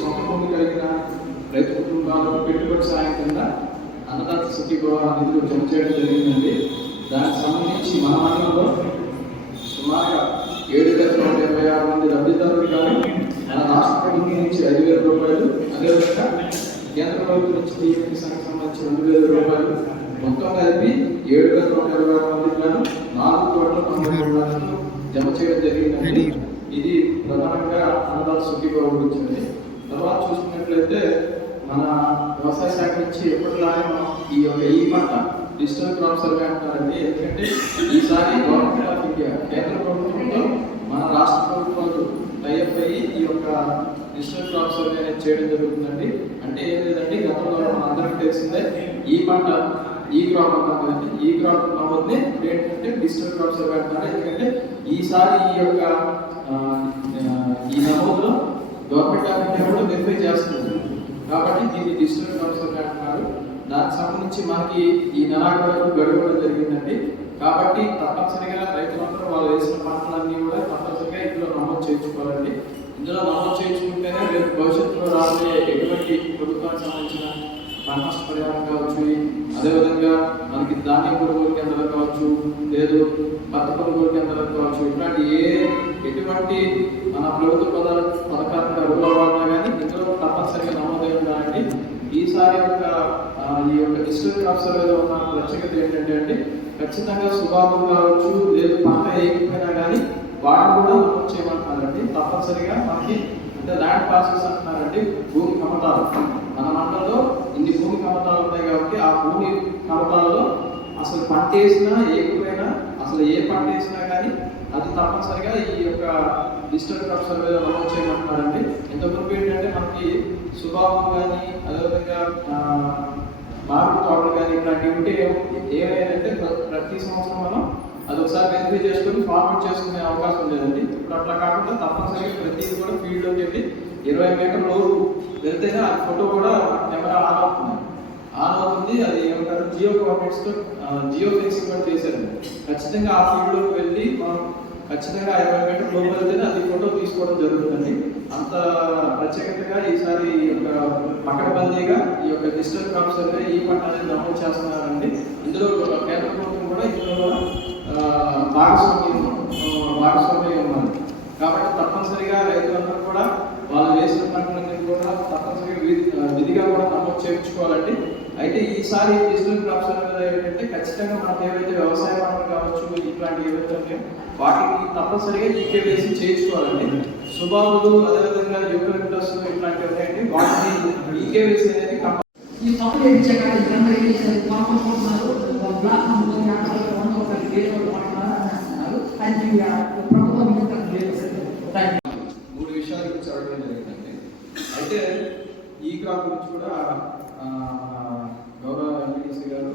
సొంత భూమి కలిగిన రైతు కుటుంబాలకు పెట్టుబడి సాయం కింద అన్నదాత సుఖీభవ నిధులు జమ చేయడం జరిగిందండి. దానికి సంబంధించి మన మండలంలో సుమారుగా 7,126 మంది లబ్ధిదారులు కానీ రాష్ట్ర ప్రభుత్వం నుంచి 5,000 రూపాయలు, అదేవిధంగా కేంద్ర ప్రభుత్వం నుంచి పిఎంకి సంబంధించి 2,000 రూపాయలు, మొత్తం కలిపి 7,126 మందికి గాను 4,93,00,000 జమ చేయడం జరిగిందండి. ఇది ప్రధానంగా అన్నదాత సుఖీభవ గురించి. తర్వాత చూసుకున్నట్లయితే మన వ్యవసాయ శాఖ నుంచి ఎప్పటిలానే మనం ఈ పంట డిజిటల్ క్రాప్ సర్వే అంటారండి. ఎందుకంటే ఈసారి గవర్నమెంట్ ఆఫ్ ఇండియా కేంద్ర ప్రభుత్వంతో మన రాష్ట్ర ప్రభుత్వాలు టైఅప్ అయ్యి ఈ యొక్క డిజిటల్ క్రాప్ సర్వే అనేది చేయడం జరుగుతుందండి. అంటే ఏం లేదండి, గతంలో మన అందరికీ తెలిసిందే ఈ పంట ఈ క్రాప్ అంటాం కదండి. ఈ క్రాప్ నమోదుని ఏంటంటే డిజిటల్ క్రాప్ సర్వే అంటారు. ఎందుకంటే ఈసారి ఈ యొక్క ఈ నమోదులో గవర్నమెంట్ ఆఫ్ ఇండియా కూడా వెరిఫై చేస్తుంది కాబట్టి దీన్ని డిజిటల్ క్రాప్ సర్వే అంటున్నారు. దానికి సంబంధించి మనకి ఈ నెలాఖరు వరకు గడువు జరిగిందండి. కాబట్టి తప్పనిసరిగా రైతులందరూ వాళ్ళు వేసిన పంటలన్నీ కూడా తప్పనిసరిగా ఇందులో నమోదు చేయించుకోవాలండి. ఇందులో నమోదు చేయించుకుంటేనే రేపు భవిష్యత్తులో రాబోయే ఎటువంటి ప్రభుత్వానికి సంబంధించిన పంట నష్ట పరిహారం కావచ్చు, అదేవిధంగా మనకి ధాన్యం కొనుగోలు కేంద్రాలు కావచ్చు, లేదు పత్తి కొనుగోలు కేంద్రాలు కావచ్చు, ఇట్లాంటి ఎటువంటి మన ప్రభుత్వ పథకాలకు అర్హులు అవ్వాలన్నా కానీ ఇందులో తప్పనిసరిగా నమోదై ఉండాలండి. ఈసారి ఈ యొక్క డిజిటల్ క్రాప్ సర్వేలో ఉన్న ప్రత్యేకత ఏంటంటే అండి, ఖచ్చితంగా సుబాబు కావచ్చు, లేదు పంట ఏకపోయినా కానీ వాటిని కూడా నమోదు చేయమంటున్నారండి. తప్పనిసరిగా మనకి అంటే ల్యాండ్ పార్సెల్స్ అంటున్నారండి. భూమి కమతాలు మన మండలంలో ఇన్ని భూమి కమతాలు ఉన్నాయి కాబట్టి ఆ భూమి కమతాలలో అసలు పంట వేసినా ఏకపోయినా అసలు ఏ పంట వేసినా కానీ అది తప్పనిసరిగా ఈ యొక్క డిజిటల్ క్రాప్ సర్వేలో నమోదు చేయమంటున్నారండి. ఇంతకుముందు ఏంటంటే మనకి సుబాబు కానీ అదేవిధంగా మామిడి తోటలు కానీ ఇట్లాంటివి ఉంటే ఏమైందంటే ప్రతి సంవత్సరం మనం అది ఒకసారి వెరిఫై చేసుకొని ఫార్వర్డ్ చేసుకునే అవకాశం లేదండి. ఇప్పుడు అట్లా కాకుండా తప్పనిసరిగా ప్రతిదీ కూడా ఫీల్డ్లోకి వెళ్ళి 20 మీటర్ల లోపు వెళ్తేనే ఆ ఫోటో కూడా కెమెరా ఆన్ అవుతుంది. అది ఏమంటారు జియో కోఆర్డినేట్స్తో జియో ఫెన్సింగ్ కూడా చేశారు. ఖచ్చితంగా ఆ ఫీల్డ్లోకి వెళ్ళి మనం ఖచ్చితంగా 20 మీటర్ల లోపు వెళ్తేనే అది ఫోటో తీసుకోవడం జరుగుతుందండి. అంత ప్రత్యేకతగా ఈసారి ఈ యొక్క పకడ్బందీగా ఈ యొక్క డిజిటల్ క్రాప్ సర్వే ఈ పంట అనేది నమోదు చేస్తున్నారండి. ఇందులో కేంద్ర ప్రభుత్వం కూడా ఇందులో భాగస్వామ్యం ఉన్నారు కాబట్టి తప్పనిసరిగా రైతులందరూ కూడా వాళ్ళు వేసిన పంటలన్నీ కూడా తప్పనిసరిగా విధిగా కూడా నమోదు చేయించుకోవాలండి. అయితే ఈసారి డిజిటల్ క్రాప్ సర్వే ఏంటంటే ఖచ్చితంగా మనకు ఏవైతే వ్యవసాయ పంటలు కావచ్చు ఇట్లాంటి ఏవైతే ఉన్నాయో వాటికి తప్పనిసరిగా ఈకేవైసీ చేయించుకోవాలండి. సుబాబులు అదేవిధంగా యూకలిప్టస్ ఇట్లాంటివి ఉన్నాయండి, వాటిని ఈకేవైసీ అనేది మూడు విషయాల గురించి అడగడం జరిగిందండి. అయితే ఈ క్రాప్ గురించి కూడా గౌరవ ఎంపీటీసీ గారు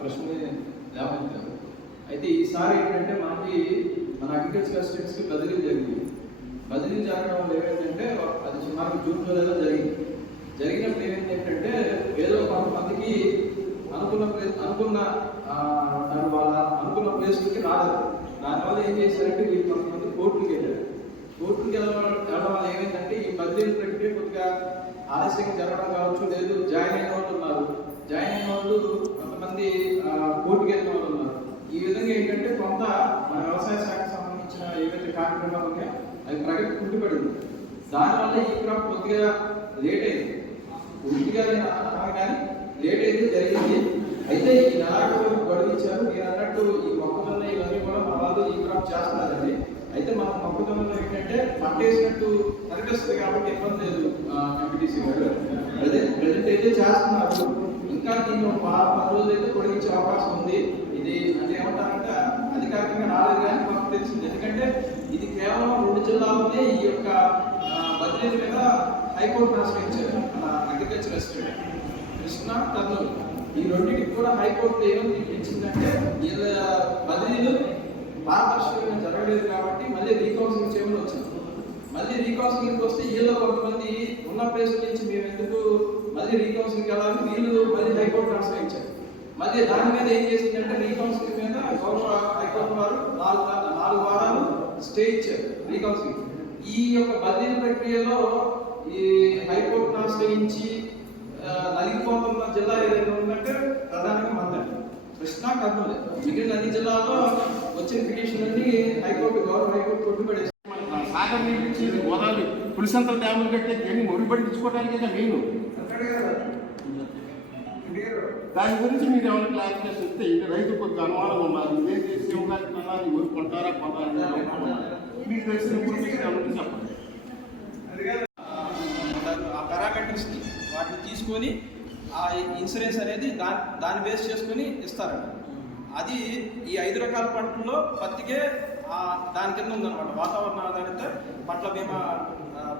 ప్రశ్నని లేవనెత్తారు. అయితే ఈసారి ఏంటంటే మనకి మన అగ్రికల్చర్ అసిస్టెంట్స్కి బదిలీ జరిగింది. బదిలీ జరగడం వల్ల ఏమైందంటే అది సుమారు జూన్ జూలైలో జరిగినప్పుడు ఏమైందంటే ఏదో కొంతమందికి అనుకున్న ప్లేస్కి రాలేదు. దానివల్ల ఏం చేశారంటే వీళ్ళు కొంతమంది కోర్టుకి వెళ్ళారు. కోర్టుకి వెళ్ళడం వల్ల ఏమైందంటే ఈ బదిలీ ప్రక్రియ కొద్దిగా ఆలస్యంగా జరగడం కావచ్చు, లేదు జాయిన్ అయిన వాళ్ళు ఉన్నారు, జాయిన్ అయిన వాళ్ళు కొంతమంది కోర్టుకి వెళ్ళిన వాళ్ళు ఉన్నారు. ఈ విధంగా ఏంటంటే కొంత మన వ్యవసాయ శాఖకు సంబంధించిన ఏవైతే కార్యక్రమాలు ఉన్నాయో అవి ప్రగతి కుంటుపడింది. దానివల్ల ఈ క్రాప్ కొద్దిగా లేట్ అయింది. పూర్తిగా కానీ లేట్ అయితే జరిగింది. అయితే ఈ నెలాఖరు గడువు ఇచ్చారు. మీరు అన్నట్టు ఈ మొక్కజొన్న ఇవన్నీ కూడా మన వాళ్ళు ఈ క్రాప్ చేస్తున్నారండి. అయితే మన మొక్కజొన్నలో ఏంటంటే పంట వేసినట్టు కనిపిస్తుంది కాబట్టి ఇబ్బంది లేదు. ఎంపీటీసీ గారు ప్రజెంట్ అయితే చేస్తున్నారు. ఇంకా దీన్ని 10 రోజులు అయితే పొడిగించే అవకాశం ఉంది. ఇది అంటే ఏమంటారంటే అధికారికంగా రాలేదు కానీ మాకు తెలిసింది. ఎందుకంటే ఇది కేవలం 2 జిల్లాలోనే ఈ యొక్క బదిలీ మీద హైకోర్టు ఆశ్రయించారు. మన అగ్రికల్చర్ అసిస్టెంట్ కృష్ణా, కర్నూలు ఈ రెండింటికి కూడా హైకోర్టు ఏమని తీర్పించిందంటే వీళ్ళ బదిలీలు పారదర్శకంగా జరగలేదు కాబట్టి మళ్ళీ రీకౌన్సిలింగ్ చేయమని వచ్చింది. మళ్ళీ రీకౌన్సిలింగ్కి వస్తే వీళ్ళు కొంతమంది ఉన్న ప్లేస్ నుంచి మేము ఎందుకు మళ్ళీ రీకౌన్సిలింగ్ వెళ్ళాలని వీళ్ళు మళ్ళీ హైకోర్టు ఆశ్రయించారు. మళ్ళీ దాని మీద ఏం చేసిందంటే రీకౌన్సిలింగ్ మీద గౌరవ హైకోర్టు వారు 4 వారాలు స్టే ఇచ్చారు రీకౌన్సిలింగ్. ఈ యొక్క బదిలీ ప్రక్రియలో ఈ హైకోర్టును ఆశ్రయించి నలిగిపోతున్న జిల్లా ఏదైనా ఉందంటే ప్రధానంగా మందండి, కృష్ణా, కర్నూలు. మిగిలిన అన్ని జిల్లాల్లో వచ్చిన పిటిషన్లన్నీ గౌరవ హైకోర్టు కొట్టుబడేసి సాగర్ నీళ్ళు ఇచ్చి గోదావరి పులిసంతల డ్యాములు కట్టే దేన్ని ముడిపడి తెచ్చుకోవడానికి మెయిన్. దాని గురించి మీరు ఏమైనా క్లారిఫికేషన్ ఇస్తే ఇంకా రైతు కొద్దిగా అనుమానం ఉన్నారు. ఇదేం చేసి ఇవ్వడానికి కొనాలి, ఎవరు కొంటారా మీకు తెలిసినప్పుడు మీకు ఏమైనా చెప్పండి. ఆ పారామీటర్స్ని వాటిని తీసుకొని ఆ ఇన్సూరెన్స్ అనేది దాన్ని బేస్ చేసుకొని ఇస్తారండి. అది ఈ 5 రకాల పంటల్లో పత్తికే దాని కింద ఉందన్నమాట. వాతావరణ ఆధారిత పంటల బీమా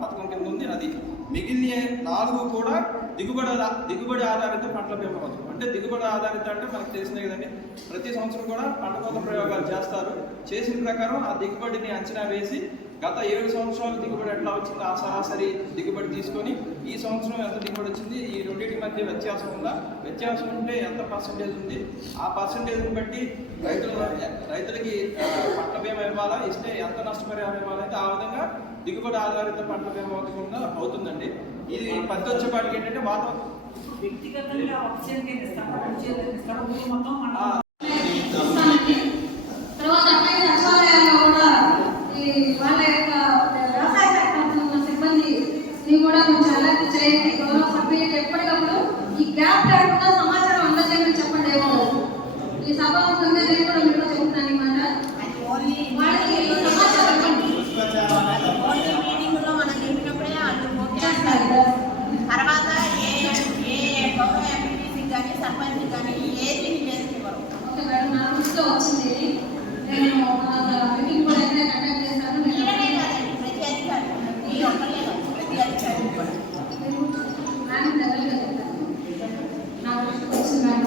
పథకం కింద ఉంది అది. మిగిలిన 4 కూడా దిగుబడి ఆధారిత పంటల బీమా పథకం. అంటే దిగుబడి ఆధారిత అంటే మనకు తెలిసిందే కదండి, ప్రతి సంవత్సరం కూడా పంట కోత ప్రయోగాలు చేస్తారు. చేసిన ప్రకారం ఆ దిగుబడిని అంచనా వేసి గత 7 సంవత్సరాలు దిగుబడి ఎట్లా వచ్చిందో ఆ సరాసరి దిగుబడి తీసుకొని ఈ సంవత్సరం ఎంత దిగుబడి వచ్చింది, ఈ రెండింటి మధ్య వ్యత్యాసం ఉందా, వ్యత్యాసం ఉంటే ఎంత పర్సంటేజ్ ఉంది, ఆ పర్సంటేజ్ని బట్టి రైతులకి పంట బీమా ఇవ్వాలా, ఇస్తే ఎంత నష్టపరిహారం ఇవ్వాలంటే ఆ విధంగా దిగుబడి ఆధారిత పంట బీమా అవుతుందండి. ఇది పత్తి వచ్చేపాటికి ఏంటంటే వ్యక్తిగతంగా తర్వాత అట్లాగే సచివాలయాల్లో కూడా వాళ్ళ యొక్క వ్యవసాయ శాఖ ఉన్న సిబ్బందిని కూడా కొంచెం అలర్ట్ చేయండి. గౌరవ సభ్యులకు ఎప్పటికప్పుడు ఈ గ్యాప్ లేకుండా సమాచారం అందజేయమని చెప్పండి. ఈ సభాముఖంగా నేను కూడా మీరు చెప్తున్నాను అనమాట. వాళ్ళకి సమాచారం తర్వాత గౌరవ ఎంపీటీసీ కానీ సర్పంచ్ కానీ ఏది ఓకే మేడం, నా దృష్టిలో వచ్చింది. నేను మీటింగ్ కూడా ఎక్కడైనా కండక్ట్ చేశాను. ప్రతి అధికారి ప్రతి అధికారి మేడం దగ్గరగా చెప్తాను. నా దృష్టికి వచ్చింది మేడం.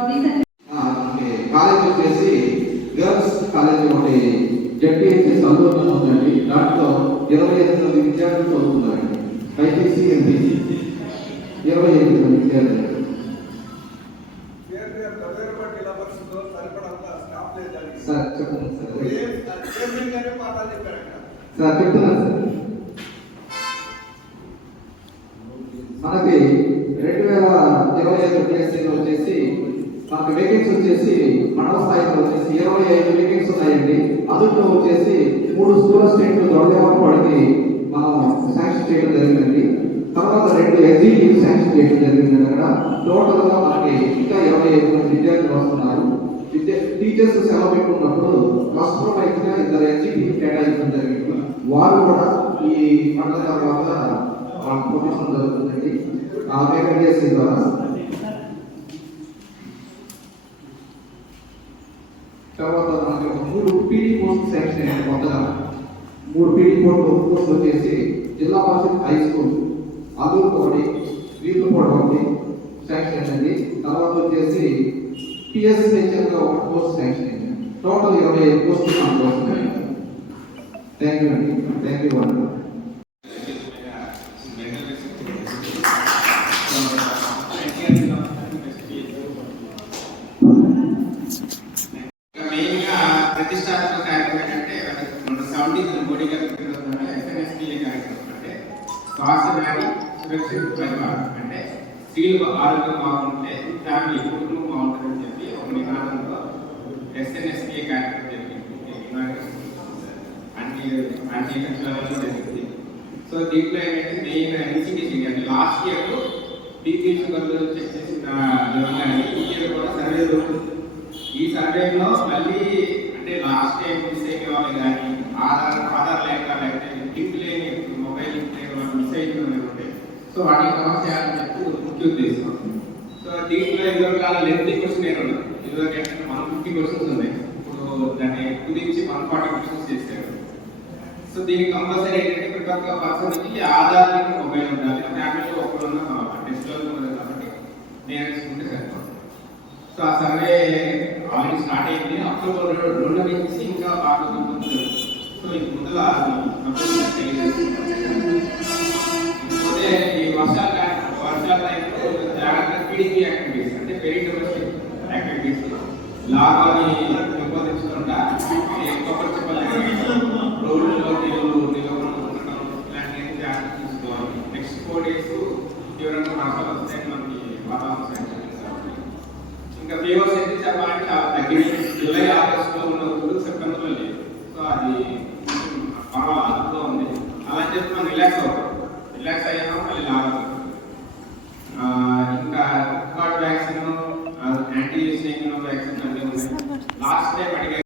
అది నేను కాలేజ్ వచ్చేసి గర్ల్స్ కాలేజ్ ఒకటి జడ్పీహెచ్ఎస్ అందులో ఉందండి. దాంట్లో 25 మంది విద్యార్థులు చదువుతున్నారండి. బైపీసీ, ఎంపీసీ 25 మంది విద్యార్థులు. సార్ చెప్పండి సార్ చెప్తున్నాను సార్. మనకి 2025 PSCలో వచ్చేసి మనకి వేకెన్సీ వచ్చేసి మండల స్థాయిలో వచ్చేసి 25 వేకెన్సీ ఉన్నాయండి. అందులో వచ్చేసి 3 స్కూల్ స్టేట్లు దొరదేవాడకి మనం శాంక్షన్ చేయడం జరిగిందండి. తర్వాత 2 ఎస్జీటీ శాంక్షన్ చేయడం జరిగిందండి. అక్కడ టోటల్ గా మనకి ఇంకా 25 మంది విద్యార్థులు వస్తున్నారు. టీచర్స్ సెలవు పెట్టుకున్నప్పుడు కస్టమర్ అయితే 2 ఎస్జీటీ కేటాయించడం జరిగింది. వారు కూడా ఈ పండుగ తర్వాత ప్రొఫెషన్ జరుగుతుందండి వేకెన్సీ ద్వారా. తర్వాత మనకి 3 పీడీ పోస్ట్ శాంక్షన్ అయ్యాయి. కొత్తగా 3 పీడీ పోస్ట్ వచ్చేసి జిల్లా పరిషత్ హై స్కూల్ అదూరుకోటి, వీరులకోట ఒకటి శాంక్షన్ అయింది. తర్వాత వచ్చేసి PSHL ఒక పోస్ట్ శాంక్షన్ అయింది. టోటల్ 25 పోస్టులు మనకు వస్తున్నాయి. థ్యాంక్ యూ అండి. థ్యాంక్ యూ అండి. ప్రతిష్టాత్మక కార్యక్రమం అంటే 17 మోడీ గారు SNSPA కార్యక్రమం అంటే స్వాస్థ్యవాది సురక్షిత పరివారం అంటే స్త్రీలు ఆరోగ్యం బాగుంటే ఫ్యామిలీ కుటుంబం బాగుంటుందని చెప్పి ఒక నినాదంలో SNSPA కార్యక్రమం జరిగింది. సో దీంట్లో ఏంటంటే మెయిన్ ఎన్సిటీసీ అంటే last year BP sugar check చేసిన విధంగా ఈ ఇయర్ కూడా సర్వే జరుగుతుంది. ఈ సర్వేలో మళ్ళీ అంటే లాస్ట్ టైం మిస్ అయిన వాళ్ళు కానీ ఆధార్ లేక లేకపోతే లింక్ లేని మొబైల్ లింక్ లేని వాళ్ళు మిస్ అయిన ఉంటాయి. సో వాటిని కవర్ చేయాలని చెప్పి ముఖ్య ఉద్దేశం. సో దీంట్లో ఇదివరకు లెంతీ క్వశ్చన్ ఉన్నాయి. ఇదివరకు ఏంటంటే 150 క్వశ్చన్స్ ఉన్నాయి. ఇప్పుడు దాన్ని గురించి 140 క్వశ్చన్స్ చేశారు. సో దీనికి కంపల్సరీ ఏంటంటే ప్రతి ఒక్క పర్సన్కి ఆధార్ లింక్ మొబైల్ ఉండాలి. ఫ్యామిలీలో ఒకరు టెస్ట్ ఉన్నది కాబట్టి నేర్చుకుంటే సరిపోతుంది. సో ఆ సర్వే ఆల్రెడీ స్టార్ట్ అయింది. అక్టోబర్ 2 నుంచి ఇంకా బాగా ఉంటుంది. సో ఈ ముందర ఇకపోతే ఈ వర్షాల టైంలో జాగ్రత్త PDP యాక్టివిటీస్ అంటే వెరీ డొమెస్టిక్ యాక్టివిటీస్ లాభాన్ని పెంపొందించకుండా కొబ్బరి చెప్పాలి రోడ్లలో నిలవడం ఇలాంటి ఫీవర్స్ అయితే చెప్పాలంటే చాలా తగ్గింది. జూలై ఆగస్టులో ఉన్నప్పుడు సెప్టెంబర్లో లేదు. సో అది పర్వాలేదు అదుపులో ఉంది. అలా చెప్పి మనం రిలాక్స్ అయ్యాము మళ్ళీ లాగదు. ఇంకా card vaccine, anti snake vaccine అన్నీ ఉన్నాయి. లాస్ట్ టైం అడిగారు